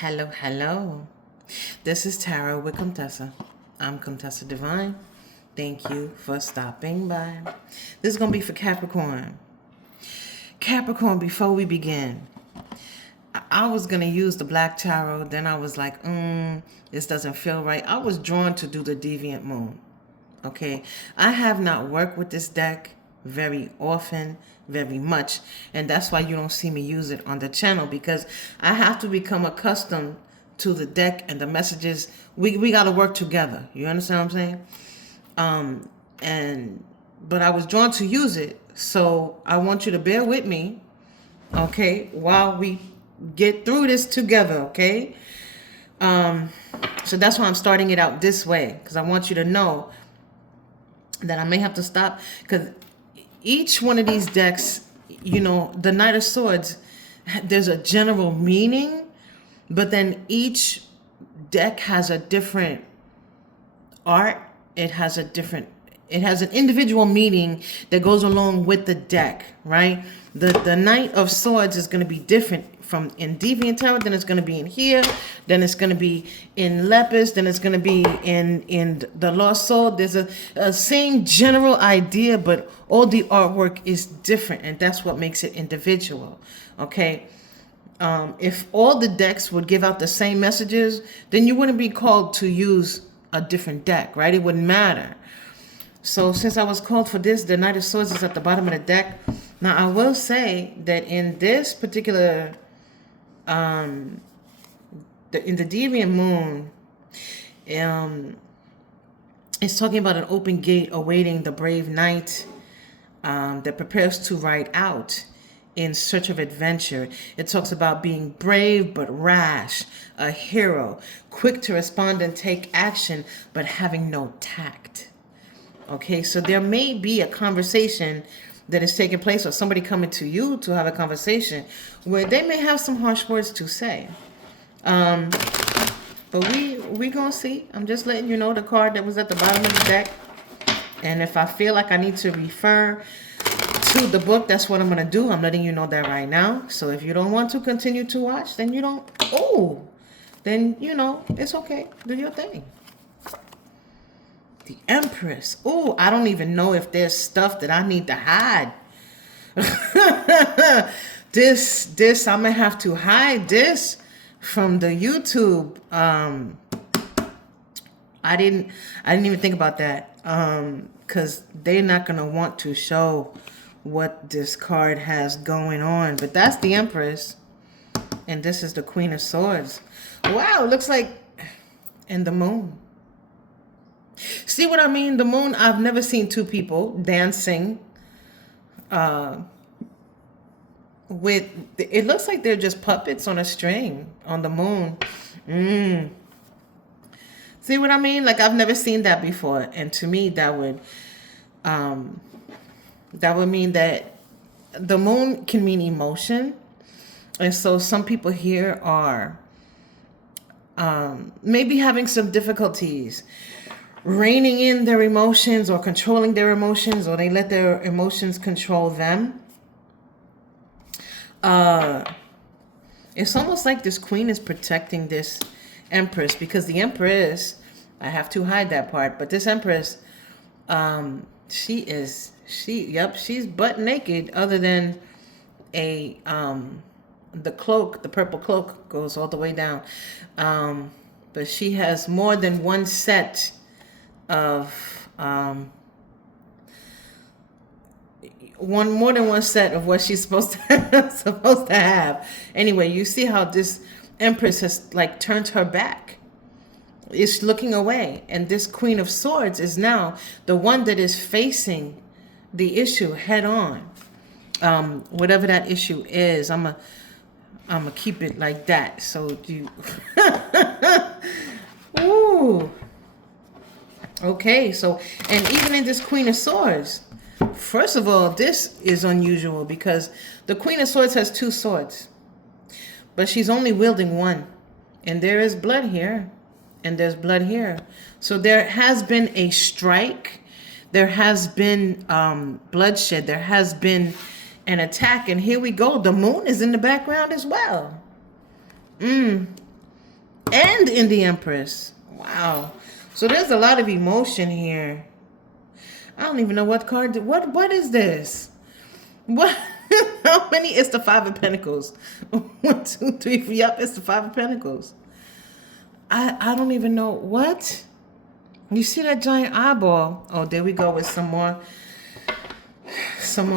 Hello, hello. This is Tarot with Contessa. I'm Contessa Divine. Thank you for stopping by. This is going to be for Capricorn. Capricorn, before we begin, I was going to use the Black Tarot. Then I was like, this doesn't feel right. I was drawn to do the Deviant Moon. Okay. I have not worked with this deck very often, very much, and that's why you don't see me use it on the channel, because I have to become accustomed to the deck and the messages. We got to work together. You understand what I'm saying? But I was drawn to use it, so I want you to bear with me, okay, while we get through this together, okay? So that's why I'm starting it out this way, because I want you to know that I may have to stop, because each one of these decks, you know, the Knight of Swords, there's a general meaning, but then each deck has a different art. It has an individual meaning that goes along with the deck, right? The Knight of Swords is going to be different from in Deviant Tarot, then it's going to be in here, then it's going to be in Lepus, then it's going to be in the Lost Soul. There's a same general idea, but all the artwork is different, and that's what makes it individual, okay? If all the decks would give out the same messages, then you wouldn't be called to use a different deck, right? It wouldn't matter. So since I was called for this, the Knight of Swords is at the bottom of the deck. Now, I will say that in this particular, in the Deviant Moon, it's talking about an open gate awaiting the brave knight that prepares to ride out in search of adventure. It talks about being brave but rash, a hero, quick to respond and take action, but having no tact. Okay, so there may be a conversation that is taking place, or somebody coming to you to have a conversation where they may have some harsh words to say. But we gonna see. I'm just letting you know the card that was at the bottom of the deck. And if I feel like I need to refer to the book, that's what I'm gonna do. I'm letting you know that right now. So if you don't want to continue to watch, then you don't. Oh, then you know it's okay. Do your thing. The Empress. Oh, I don't even know if there's stuff that I need to hide. This I'm gonna have to hide this from the YouTube. I didn't even think about that. Because they're not gonna want to show what this card has going on. But that's the Empress, and this is the Queen of Swords. Wow, looks like, and the Moon. See what I mean? The Moon, I've never seen two people dancing with, it looks like they're just puppets on a string on the Moon. See what I mean? Like, I've never seen that before. And to me, that would mean that the Moon can mean emotion. And so some people here are maybe having some difficulties reining in their emotions or controlling their emotions, or they let their emotions control them. It's almost like this Queen is protecting this Empress, because the Empress, I have to hide that part, but this Empress, she's butt naked, other than the cloak, the purple cloak goes all the way down. But she has more than one set of more than one set of what she's supposed to have. Anyway, you see how this Empress has like turned her back. It's looking away, and this Queen of Swords is now the one that is facing the issue head on. Whatever that issue is, I'm gonna keep it like that. So you ooh. Okay, so, and even in this Queen of Swords, first of all, this is unusual, because the Queen of Swords has two swords, but she's only wielding one. And there is blood here, and there's blood here. So there has been a strike. There has been bloodshed. There has been an attack. And here we go. The Moon is in the background as well. and in the Empress. Wow. So there's a lot of emotion here. I don't even know what card. What is this? What? How many? It's the Five of Pentacles. 1, 2, 3, 4. Yep, it's the Five of Pentacles. I don't even know what. You see that giant eyeball? Oh, there we go with some more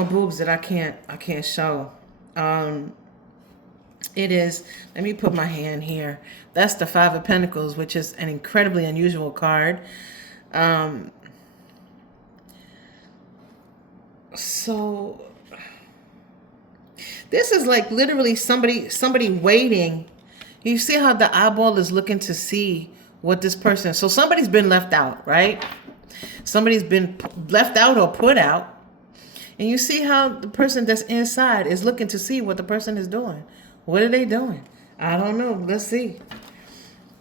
boobs that I can't show. It is. Let me put my hand here. That's the Five of Pentacles, which is an incredibly unusual card. So this is like literally somebody waiting. You see how the eyeball is looking to see what this person. So somebody's been left out, right? Somebody's been left out or put out. And you see how the person that's inside is looking to see what the person is doing. What are they doing? I don't know. Let's see.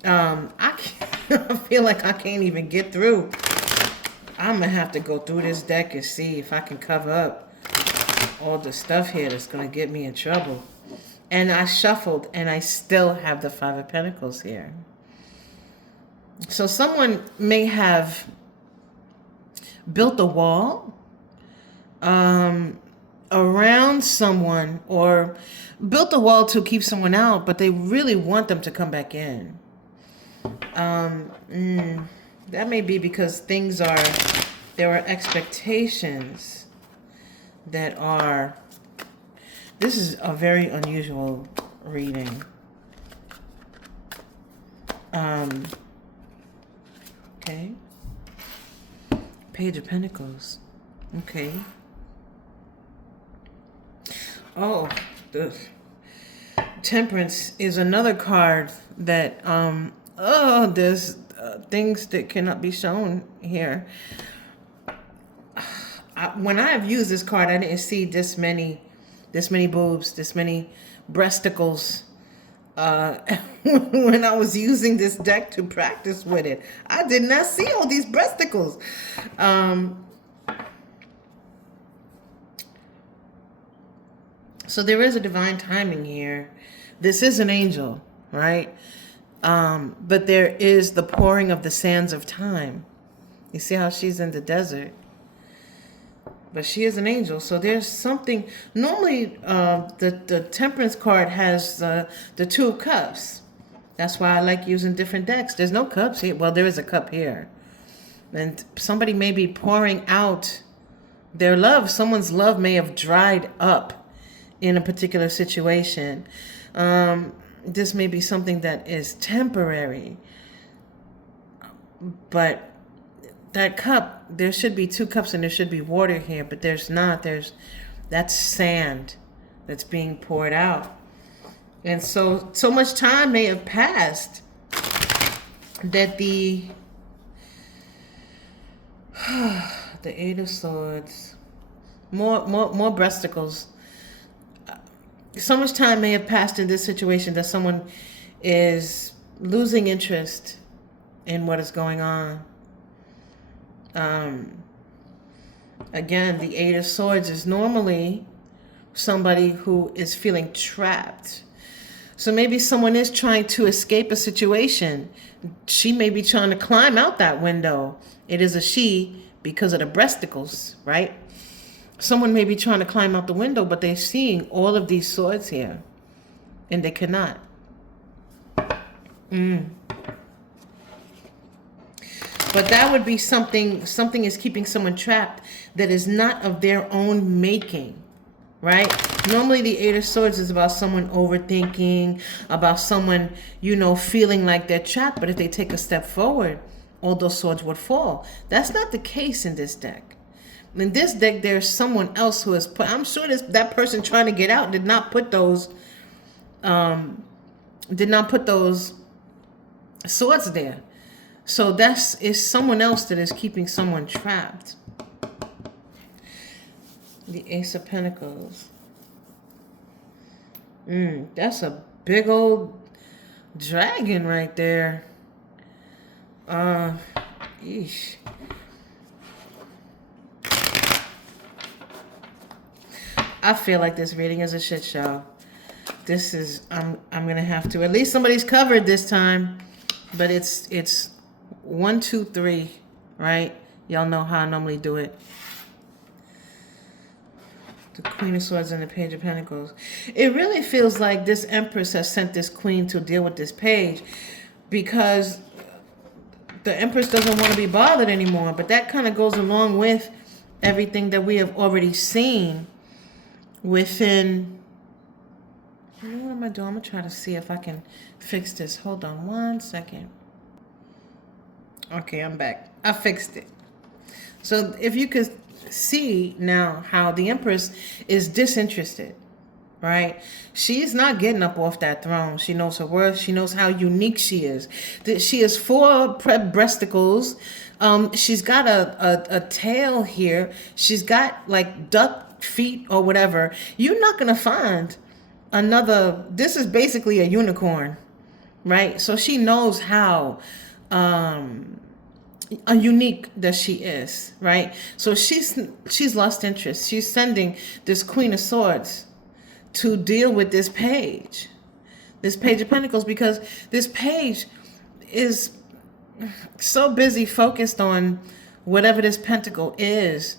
I feel like I can't even get through. I'm going to have to go through this deck and see if I can cover up all the stuff here that's going to get me in trouble. And I shuffled and I still have the Five of Pentacles here. So someone may have built a wall around someone, or built a wall to keep someone out, but they really want them to come back in. That may be because there are expectations that are, this is a very unusual reading. Okay. Page of Pentacles. Okay. Oh, the Temperance is another card that, there's things that cannot be shown here. When I have used this card, I didn't see this many boobs, this many breasticles. When I was using this deck to practice with it, I did not see all these breasticles. So there is a divine timing here. This is an angel, right? But there is the pouring of the sands of time. You see how she's in the desert? But she is an angel. So there's something. Normally, the Temperance card has the Two of Cups. That's why I like using different decks. There's no cups here. Well, there is a cup here. And somebody may be pouring out their love. Someone's love may have dried up in a particular situation. This may be something that is temporary. But that cup, there should be two cups and there should be water here, but there's not. That's sand that's being poured out. And so much time may have passed that the Eight of Swords, more breasticles. So much time may have passed in this situation that someone is losing interest in what is going on. Again, the Eight of Swords is normally somebody who is feeling trapped. So maybe someone is trying to escape a situation. She may be trying to climb out that window. It is a she because of the breasticles, right? Someone may be trying to climb out the window, but they're seeing all of these swords here, and they cannot. But that would be something is keeping someone trapped that is not of their own making, right? Normally the Eight of Swords is about someone overthinking, about someone, feeling like they're trapped, but if they take a step forward, all those swords would fall. That's not the case in this deck. In this deck, there's someone else who has put, I'm sure that person trying to get out did not put those swords there. So is someone else that is keeping someone trapped. The Ace of Pentacles. That's a big old dragon right there. Eesh. I feel like this reading is a shit show. This is, I'm gonna have to, at least somebody's covered this time. But it's 1, 2, 3, right? Y'all know how I normally do it. The Queen of Swords and the Page of Pentacles. It really feels like this Empress has sent this Queen to deal with this Page, because the Empress doesn't want to be bothered anymore. But that kind of goes along with everything that we have already seen within. You know what am I doing? I'm going to try to see if I can fix this. Hold on 1 second. Okay, I'm back. I fixed it. So if you could see now how the Empress is disinterested, right? She's not getting up off that throne. She knows her worth. She knows how unique she is. She has 4 breasticles. She's got a tail here. She's got like duck feet or whatever. You're not going to find another. This is basically a unicorn, right? So she knows how unique that she is, right? So she's lost interest. She's sending this Queen of Swords to deal with this Page of Pentacles, because this Page is so busy focused on whatever this pentacle is,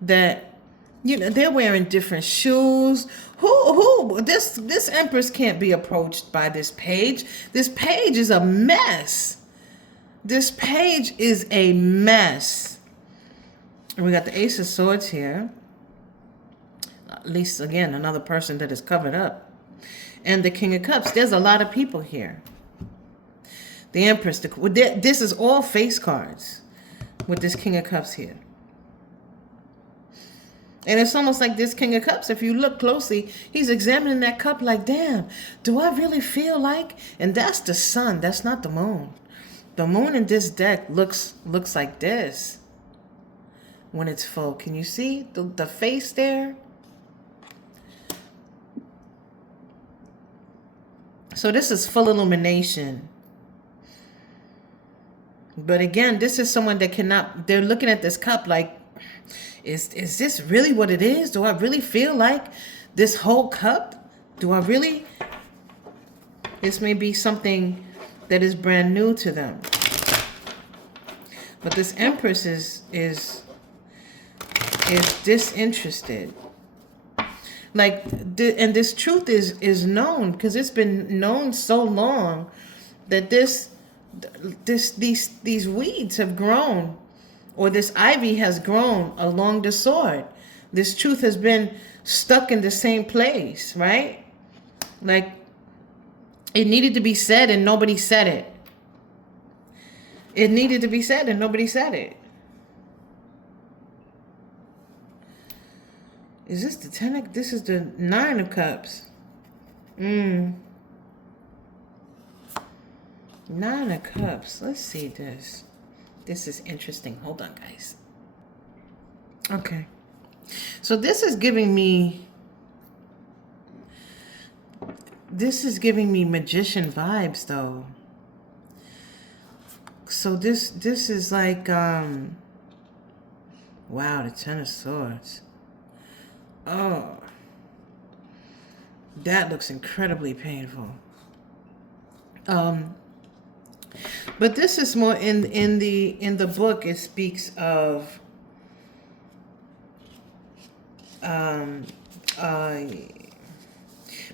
that, you know, they're wearing different shoes. This Empress can't be approached by this Page. This Page is a mess. This Page is a mess. And we got the Ace of Swords here. At least, again, another person that is covered up. And the King of Cups. There's a lot of people here. The Empress. This is all face cards with this King of Cups here. And it's almost like this King of Cups, if you look closely, he's examining that cup like, damn, do I really feel like? And that's the sun. That's not the moon. The moon in this deck looks like this when it's full. Can you see the face there? So this is full illumination. But again, this is someone that cannot, they're looking at this cup like, is this really what it is? Do I really feel like this whole cup? Do I really? This may be something that is brand new to them. But this Empress is disinterested. Like, and this truth is known, because it's been known so long that these weeds have grown, or this ivy has grown along the sword. This truth has been stuck in the same place, right? Like, it needed to be said and nobody said it. It needed to be said and nobody said it. Is this the 10 of, this is the 9 of Cups. 9 of Cups. Let's see this. This is interesting. Hold on, guys. Okay. So this is giving me magician vibes, though. So this is like wow, the 10 of Swords. Oh, that looks incredibly painful. But this is more in the book. It speaks of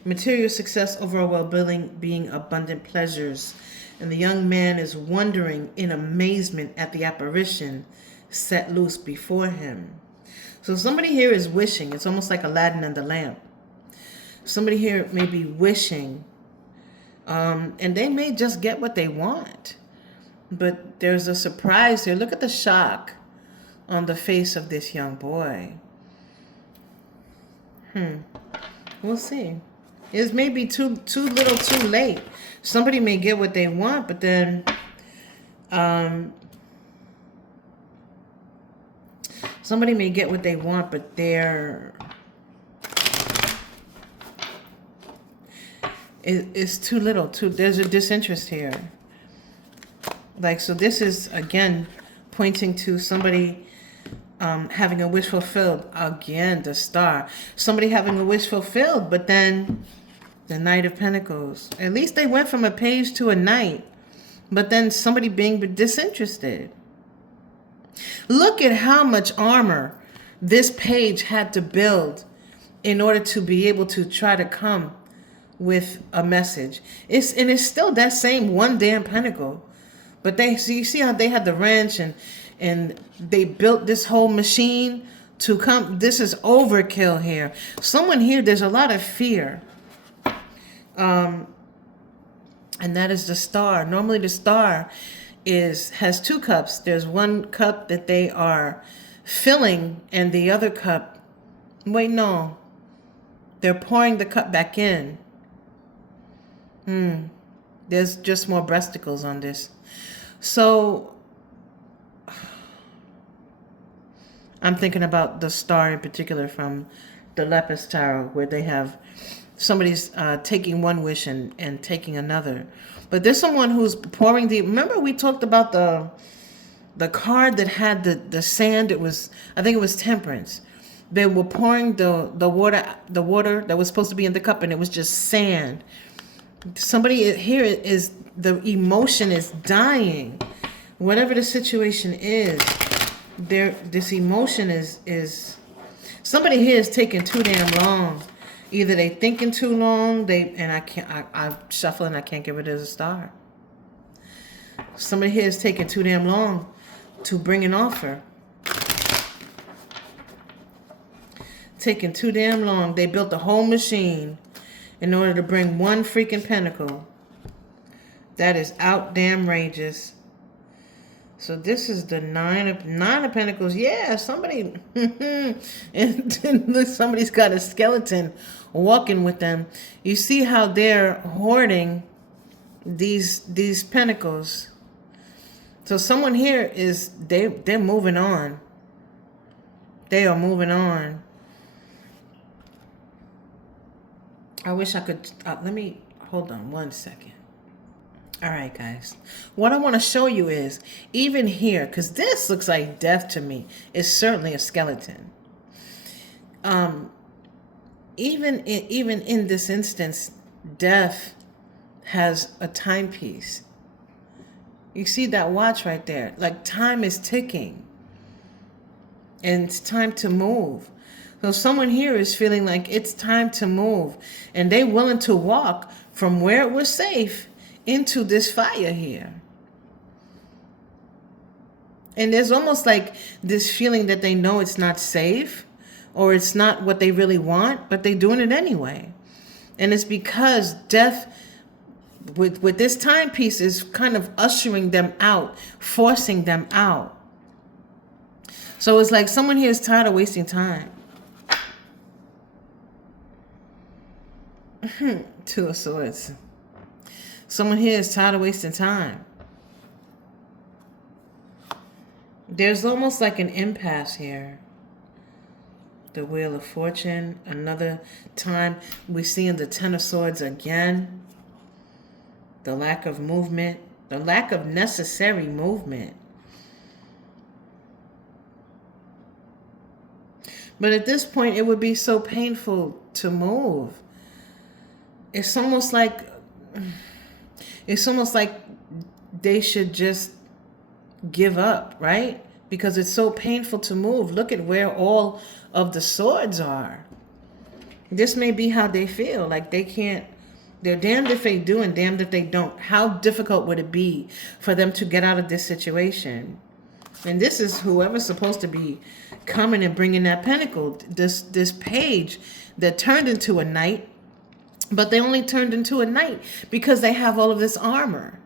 material success, overall well-being, abundant pleasures, and the young man is wondering in amazement at the apparition set loose before him. So somebody here is wishing. It's almost like Aladdin and the lamp. Somebody here may be wishing, and they may just get what they want. But there's a surprise here. Look at the shock on the face of this young boy. We'll see. It's maybe too little too late. Somebody may get what they want, but then somebody may get what they want, but it's too little. There's a disinterest here. Like, so this is, again, pointing to somebody having a wish fulfilled. Again, the Star. Somebody having a wish fulfilled, but then The Knight of Pentacles. At least they went from a page to a knight. But then somebody being disinterested. Look at how much armor this page had to build in order to be able to try to come with a message. It's still that same one damn pentacle. But so you see how they had the wrench and they built this whole machine to come. This is overkill here. Someone here, there's a lot of fear. And that is the Star. Normally the Star has two cups. There's one cup that they are filling, and the other cup, wait, no. They're pouring the cup back in. There's just more breasticles on this. So I'm thinking about the Star in particular from the Lepus Tarot, where they have somebody's taking one wish and taking another. But there's someone who's pouring remember we talked about the card that had the sand. I think it was Temperance. They were pouring the water that was supposed to be in the cup, and it was just sand. Somebody here is, the emotion is dying. Whatever the situation is, this emotion is somebody here is taking too damn long. Either they thinking too long, I'm shuffling, I can't give it as a Star. Somebody here is taking too damn long to bring an offer. Taking too damn long. They built a whole machine in order to bring one freaking pentacle. That is out damn rageous. So this is the nine of Pentacles. Yeah, somebody, and somebody's got a skeleton walking with them. You see how they're hoarding these pentacles. So someone here is, they're moving on. They are moving on. I wish I could, let me, hold on one second. All right, guys. What I want to show you is, even here, because this looks like death to me, is certainly a skeleton. Even in this instance, death has a timepiece. You see that watch right there? Like, time is ticking. And it's time to move. So someone here is feeling like it's time to move. And they're willing to walk from where it was safe into this fire here. And there's almost like this feeling that they know it's not safe, or it's not what they really want, but they're doing it anyway. And it's because death, with this timepiece, is kind of ushering them out, forcing them out. So it's like someone here is tired of wasting time. Two of Swords. Someone here is tired of wasting time. There's almost like an impasse here. The Wheel of Fortune. Another time we're seeing the Ten of Swords again. The lack of movement. The lack of necessary movement. But at this point, it would be so painful to move. It's almost like they should just give up, right? Because it's so painful to move. Look at where all of the swords are. This may be how they feel. Like they can't, they're damned if they do and damned if they don't. How difficult would it be for them to get out of this situation? And this is whoever's supposed to be coming and bringing that pentacle. This page that turned into a knight. But they only turned into a knight because they have all of this armor.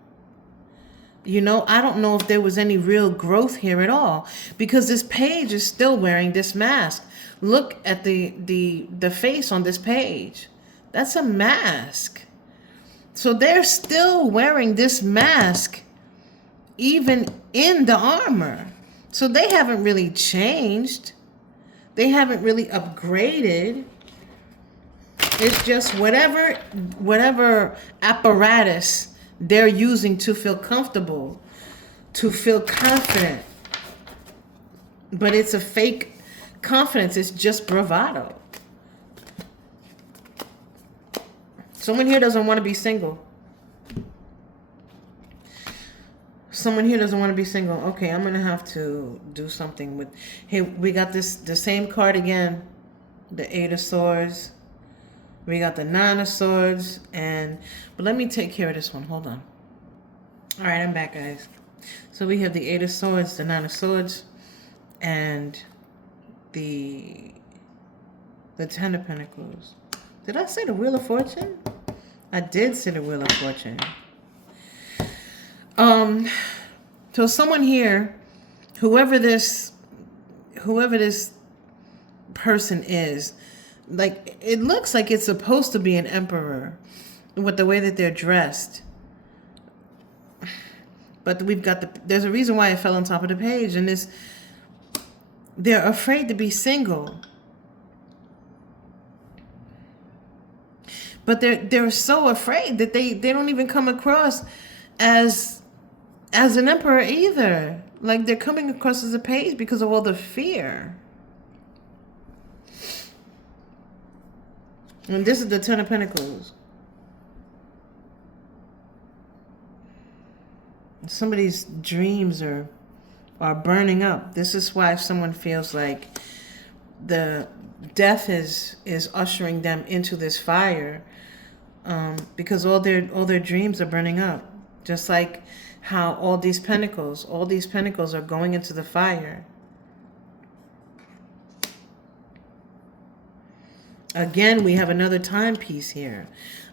You know, I don't know if there was any real growth here at all, because this page is still wearing this mask. Look at the face on this page. That's a mask. So they're still wearing this mask even in the armor. So they haven't really changed. They haven't really upgraded. It's just whatever apparatus they're using to feel comfortable, to feel confident. But it's a fake confidence. It's just bravado. Someone here doesn't want to be single. Someone here doesn't want to be single. Okay, I'm going to have to do something with... Here, we got the same card again. The Eight of Swords. We got the Nine of Swords. But let me take care of this one. Hold on. All right, I'm back, guys. So we have the Eight of Swords, the Nine of Swords, and the Ten of Pentacles. Did I say the Wheel of Fortune? I did say the Wheel of Fortune. So someone here, whoever this person is, like, it looks like it's supposed to be an emperor with the way that they're dressed. But we've got there's a reason why it fell on top of the page, and they're afraid to be single. But they're so afraid that they don't even come across as an emperor either. Like, they're coming across as a page because of all the fear. And this is the Ten of Pentacles. Somebody's dreams are burning up. This is why someone feels like the death is ushering them into this fire, because all their dreams are burning up. Just like how all these pentacles are going into the fire. Again, we have another timepiece here.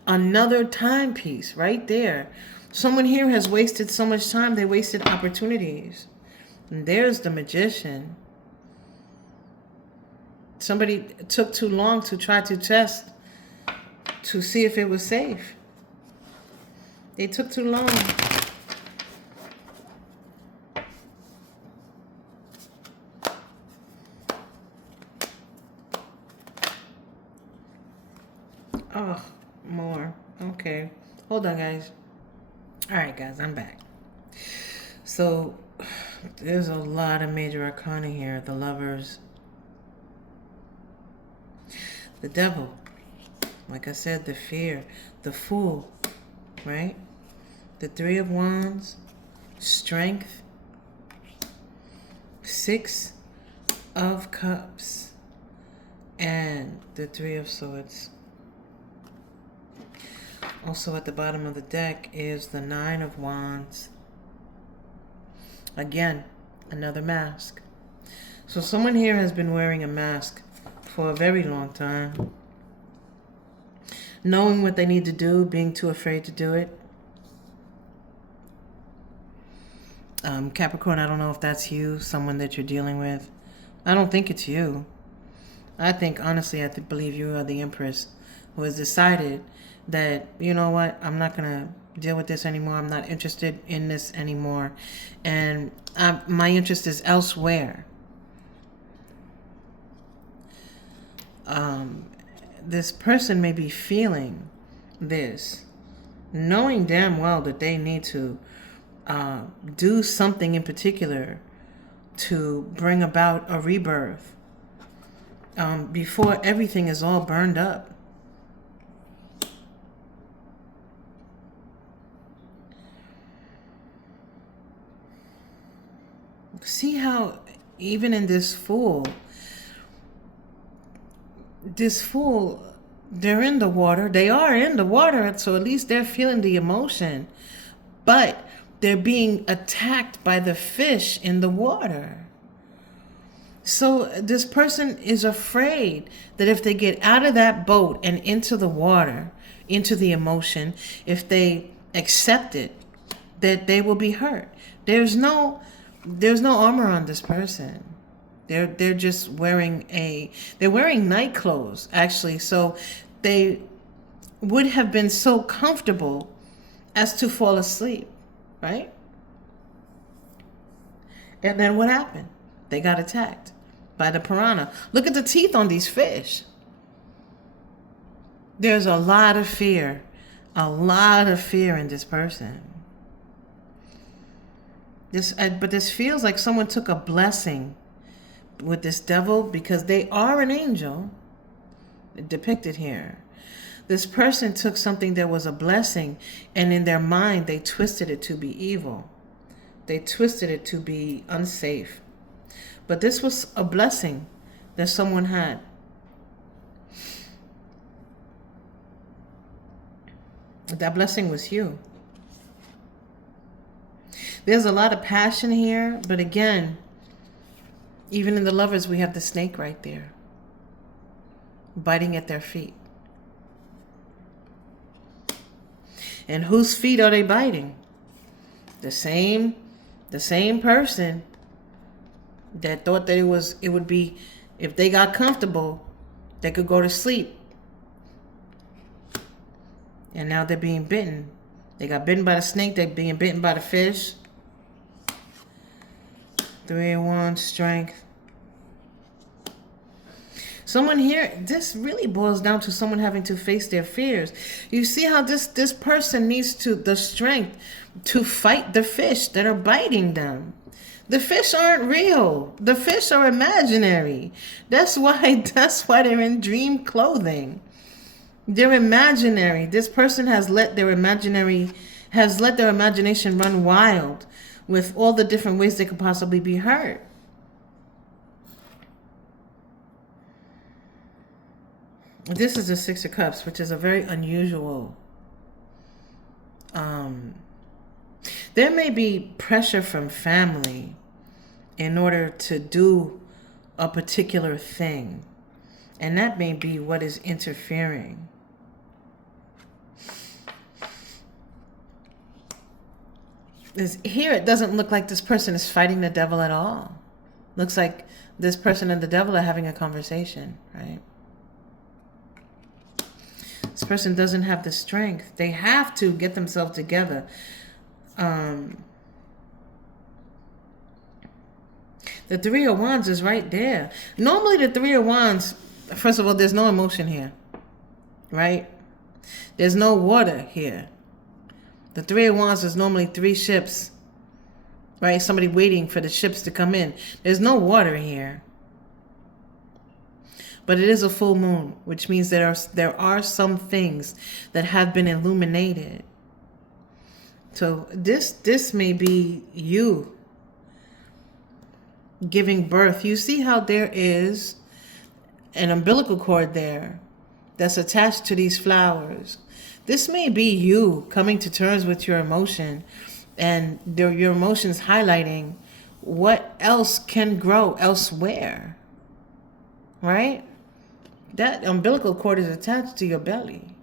Another timepiece right there. Someone here has wasted so much time. They wasted opportunities. And there's the Magician. Somebody took too long to try to test to see if it was safe. They took too long. Oh, more. Okay. Hold on, guys. All right, guys, I'm back. So there's a lot of major arcana here. The Lovers. The Devil. Like I said, the Fear. The Fool. Right? The Three of Wands. Strength. Six of Cups. And the Three of Swords. Also at the bottom of the deck is the Nine of Wands. Again, another mask. So someone here has been wearing a mask for a very long time. Knowing what they need to do, being too afraid to do it. Capricorn, I don't know if that's you, someone that you're dealing with. I don't think it's you. I think, honestly, believe you are the Empress who has decided that, you know what, I'm not going to deal with this anymore. I'm not interested in this anymore. And my interest is elsewhere. This person may be feeling this, knowing damn well that they need to do something in particular to bring about a rebirth before everything is all burned up. See how even in this Fool, they're in the water. They are in the water, so at least they're feeling the emotion. But they're being attacked by the fish in the water. So this person is afraid that if they get out of that boat and into the water, into the emotion, if they accept it, that they will be hurt. There's no armor on this person. They're just wearing they're wearing night clothes, actually. So they would have been so comfortable as to fall asleep, right? And then what happened? They got attacked by the piranha. Look at the teeth on these fish. There's a lot of fear in this person. But this feels like someone took a blessing with this Devil, because they are an angel depicted here. This person took something that was a blessing, and in their mind, they twisted it to be evil. They twisted it to be unsafe. But this was a blessing that someone had. That blessing was you. There's a lot of passion here, but again, even in the lovers, we have the snake right there, biting at their feet. And whose feet are they biting? The same person that thought that it would be, if they got comfortable, they could go to sleep. And now they're being bitten. They got bitten by the snake, they're being bitten by the fish. 3 of Wands, strength. Someone here, this really boils down to someone having to face their fears. You see how this person needs the strength to fight the fish that are biting them. The fish aren't real. The fish are imaginary. That's why they're in dream clothing. They're imaginary. This person has let their imagination run wild with all the different ways they could possibly be hurt. This is the 6 of Cups, which is a very unusual. There may be pressure from family in order to do a particular thing, and that may be what is interfering. Here it doesn't look like this person is fighting the devil at all. Looks like this person and the devil are having a conversation, right? This person doesn't have the strength. They have to get themselves together. The 3 of Wands is right there. Normally the 3 of Wands, first of all, there's no emotion here, right? There's no water here. The 3 of Wands is normally 3 ships, right? Somebody waiting for the ships to come in. There's no water here. But it is a full moon, which means there are some things that have been illuminated. So this may be you giving birth. You see how there is an umbilical cord there that's attached to these flowers. This may be you coming to terms with your emotion, and your emotions highlighting what else can grow elsewhere, right? That umbilical cord is attached to your belly.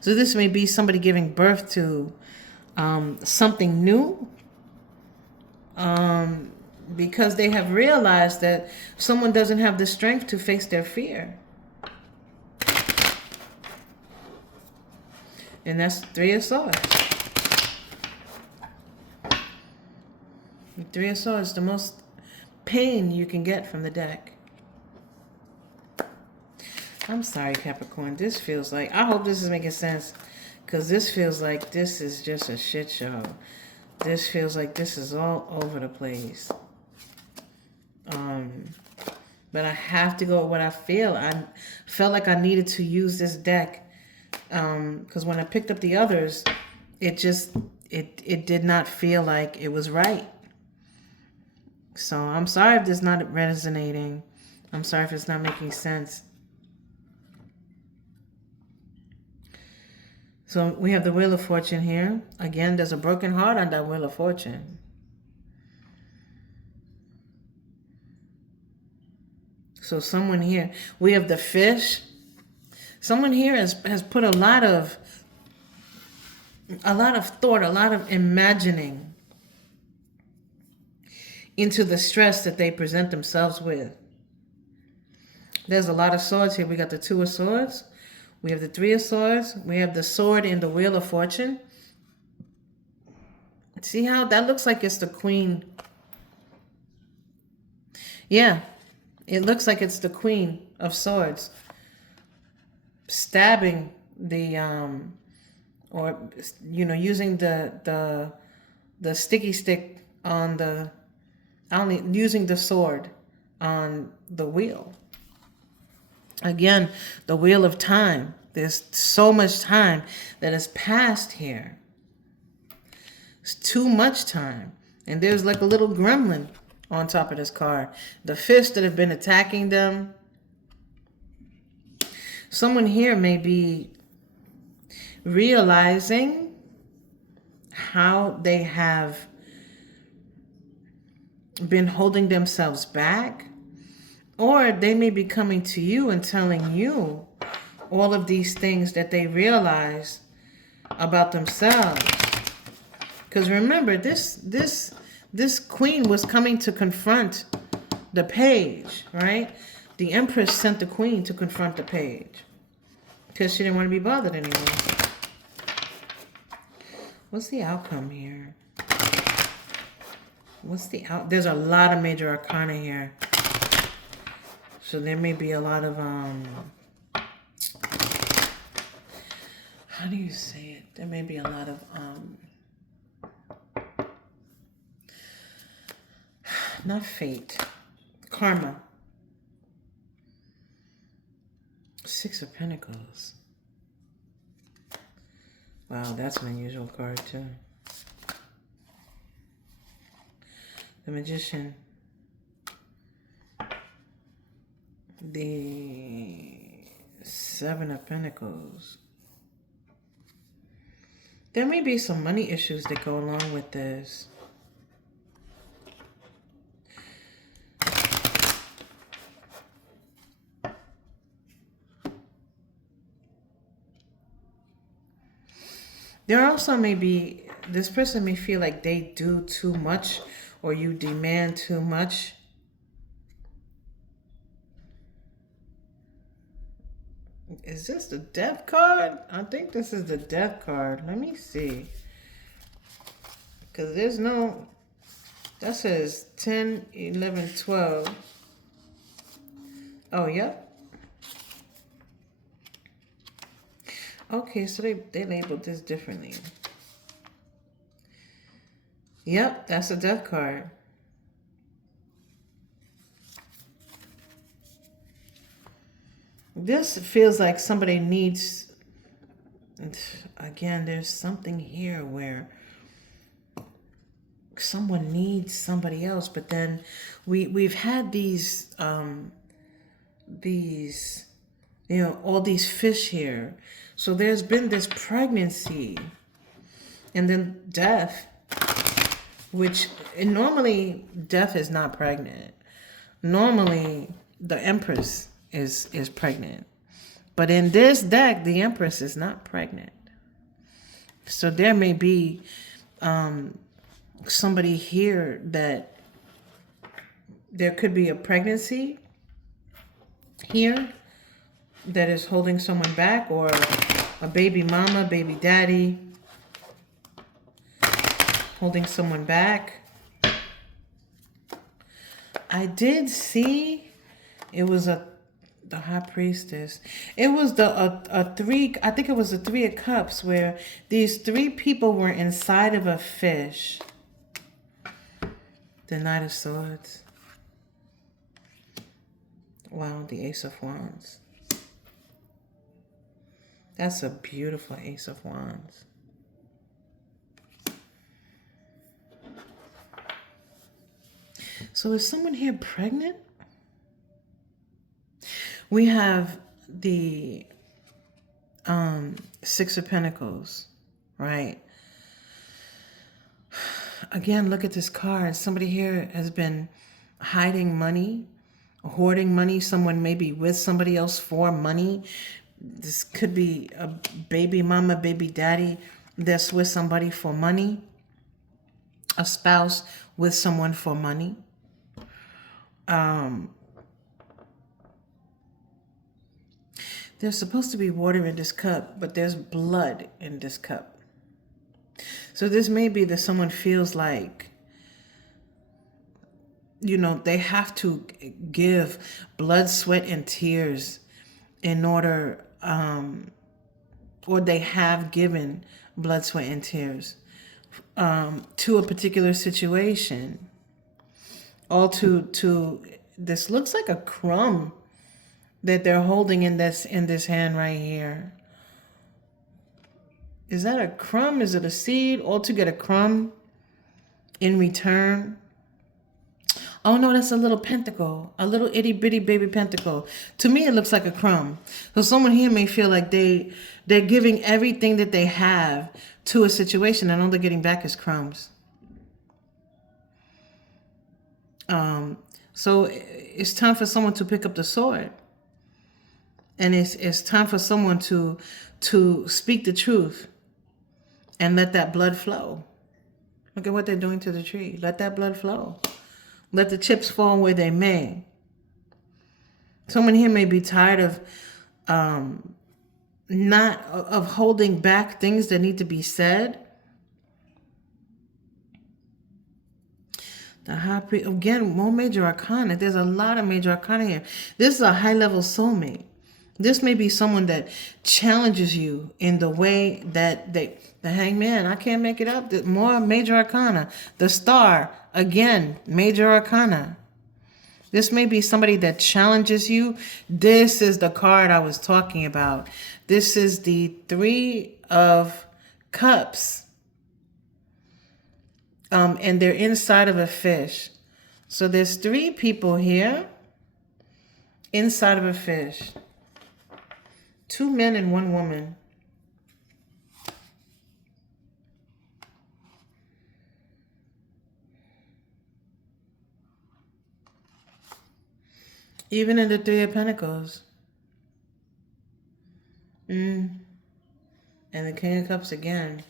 So this may be somebody giving birth to something new, because they have realized that someone doesn't have the strength to face their fear. And that's 3 of Swords. The 3 of Swords, the most pain you can get from the deck. I'm sorry, Capricorn. This feels like, I hope this is making sense, because this feels like this is just a shit show. This feels like this is all over the place. But I have to go with what I feel. I felt like I needed to use this deck. Because when I picked up the others, it did not feel like it was right. So I'm sorry if this is not resonating. I'm sorry if it's not making sense. So we have the Wheel of Fortune here. Again, there's a broken heart on that Wheel of Fortune. So someone here, we have the fish. Someone here has put a lot of thought, a lot of imagining into the stress that they present themselves with. There's a lot of swords here. We got the 2 of Swords. We have the 3 of Swords. We have the sword in the Wheel of Fortune. See how that looks like it's the Queen. Yeah, it looks like it's the Queen of Swords stabbing the or using the sticky stick on using the sword on the wheel. Again, the wheel of time. There's so much time that has passed here. It's too much time. And there's like a little gremlin on top of this card. The fish that have been attacking them. Someone here may be realizing how they have been holding themselves back, or they may be coming to you and telling you all of these things that they realize about themselves. Because remember, this queen was coming to confront the page, right? The empress sent the queen to confront the page because she didn't want to be bothered anymore. What's the outcome here? There's a lot of major arcana here. So there may be a lot of, how do you say it? There may be a lot of, not fate, karma. Six of Pentacles. Wow, that's an unusual card too. The Magician. The Seven of Pentacles. There may be some money issues that go along with this. There also may be, this person may feel like they do too much or you demand too much. Is this the Death card? I think this is the Death card. Let me see. Because there's no, that says 10, 11, 12. Oh, yep. Okay, so they labeled this differently. Yep, that's a Death card. This feels like somebody needs, again, there's something here where someone needs somebody else, but then we've had these, you know, all these fish here. So there's been this pregnancy and then death, which normally death is not pregnant. Normally the Empress is pregnant. But in this deck, the Empress is not pregnant. So there may be somebody here that there could be a pregnancy here that is holding someone back, or a baby mama, baby daddy holding someone back. I did see it was the High Priestess. It was a three, I think it was the Three of Cups, where these three people were inside of a fish. The Knight of Swords. Wow, the Ace of Wands. That's a beautiful Ace of Wands. So is someone here pregnant? We have the Six of Pentacles, right? Again, look at this card. Somebody here has been hiding money, hoarding money. Someone may be with somebody else for money. This could be a baby mama, baby daddy that's with somebody for money. A spouse with someone for money. There's supposed to be water in this cup, but there's blood in this cup. So this may be that someone feels like, you know, they have to give blood, sweat, and tears in order, or they have given blood, sweat, and tears to a particular situation. All to this looks like a crumb that they're holding in this hand right here. Is that a crumb? Is it a seed? Or to get a crumb in return? Oh no, that's a little pentacle, a little itty bitty baby pentacle. To me, it looks like a crumb. So someone here may feel like they're giving everything that they have to a situation, and all they're getting back is crumbs. So it's time for someone to pick up the sword, and it's time for someone to speak the truth and let that blood flow. Look at what they're doing to the tree. Let that blood flow. Let the chips fall where they may. Someone here may be tired of of holding back things that need to be said. The high priest, again, more major arcana. There's a lot of major arcana here. This is a high-level soulmate. This may be someone that challenges you in the way that the hangman, I can't make it up. More major arcana. The star, again, major arcana. This may be somebody that challenges you. This is the card I was talking about. This is the Three of Cups. And they're inside of a fish. So there's three people here inside of a fish. 2 men and 1 woman. Even in the Three of Pentacles. And the King of Cups again.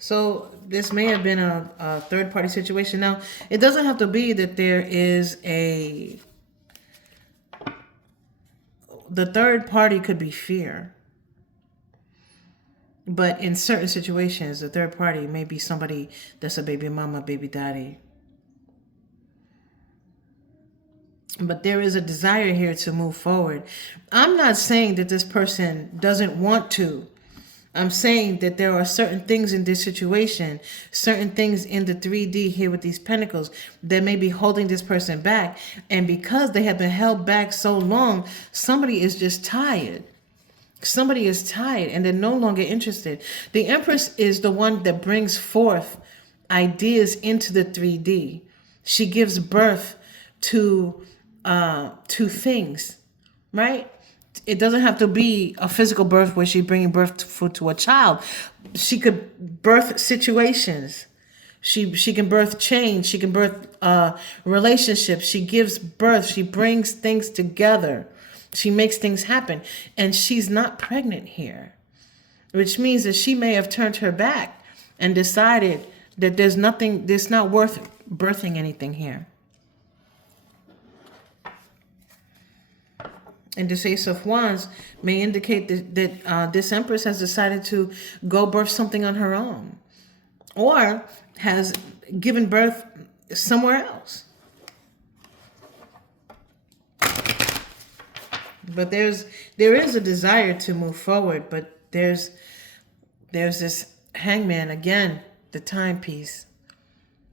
So this may have been a third-party situation. Now, it doesn't have to be that there is the third party could be fear. But in certain situations, the third party may be somebody that's a baby mama, baby daddy. But there is a desire here to move forward. I'm not saying that this person doesn't want to. I'm saying that there are certain things in this situation, certain things in the 3D here with these pentacles that may be holding this person back. And because they have been held back so long, somebody is just tired. Somebody is tired and they're no longer interested. The Empress is the one that brings forth ideas into the 3D. She gives birth to things, right? It doesn't have to be a physical birth where she's bringing birth to a child. She could birth situations. She can birth change. She can birth relationships. She gives birth. She brings things together. She makes things happen. And she's not pregnant here, which means that she may have turned her back and decided that there's not worth birthing anything here. And this Ace of Wands may indicate that this Empress has decided to go birth something on her own, or has given birth somewhere else. But there is a desire to move forward, but there's this Hangman again, the timepiece.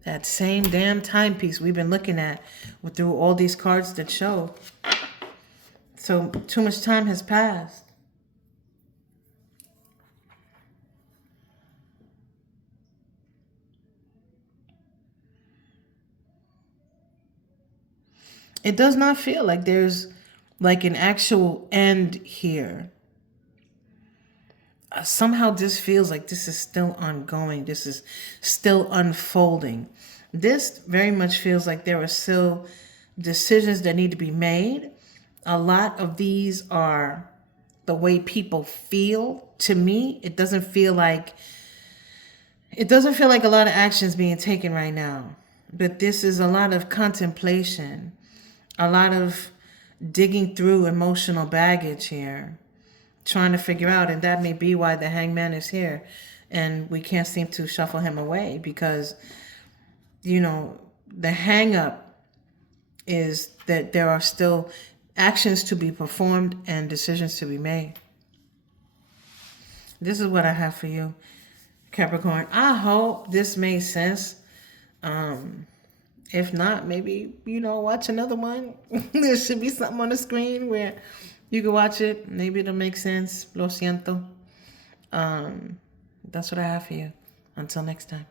That same damn timepiece we've been looking at through all these cards that show. So too much time has passed. It does not feel like there's like an actual end here. Somehow this feels like this is still ongoing. This is still unfolding. This very much feels like there are still decisions that need to be made. A lot of these are the way people feel. To me, it doesn't feel like a lot of action is being taken right now. But this is a lot of contemplation, a lot of digging through emotional baggage here, trying to figure out, and that may be why the Hangman is here and we can't seem to shuffle him away, because the hang up is that there are still actions to be performed and decisions to be made. This is what I have for you, Capricorn. I hope this made sense. If not, maybe, watch another one. There should be something on the screen where You can watch it. Maybe it'll make sense. Lo siento. That's what I have for you. Until next time.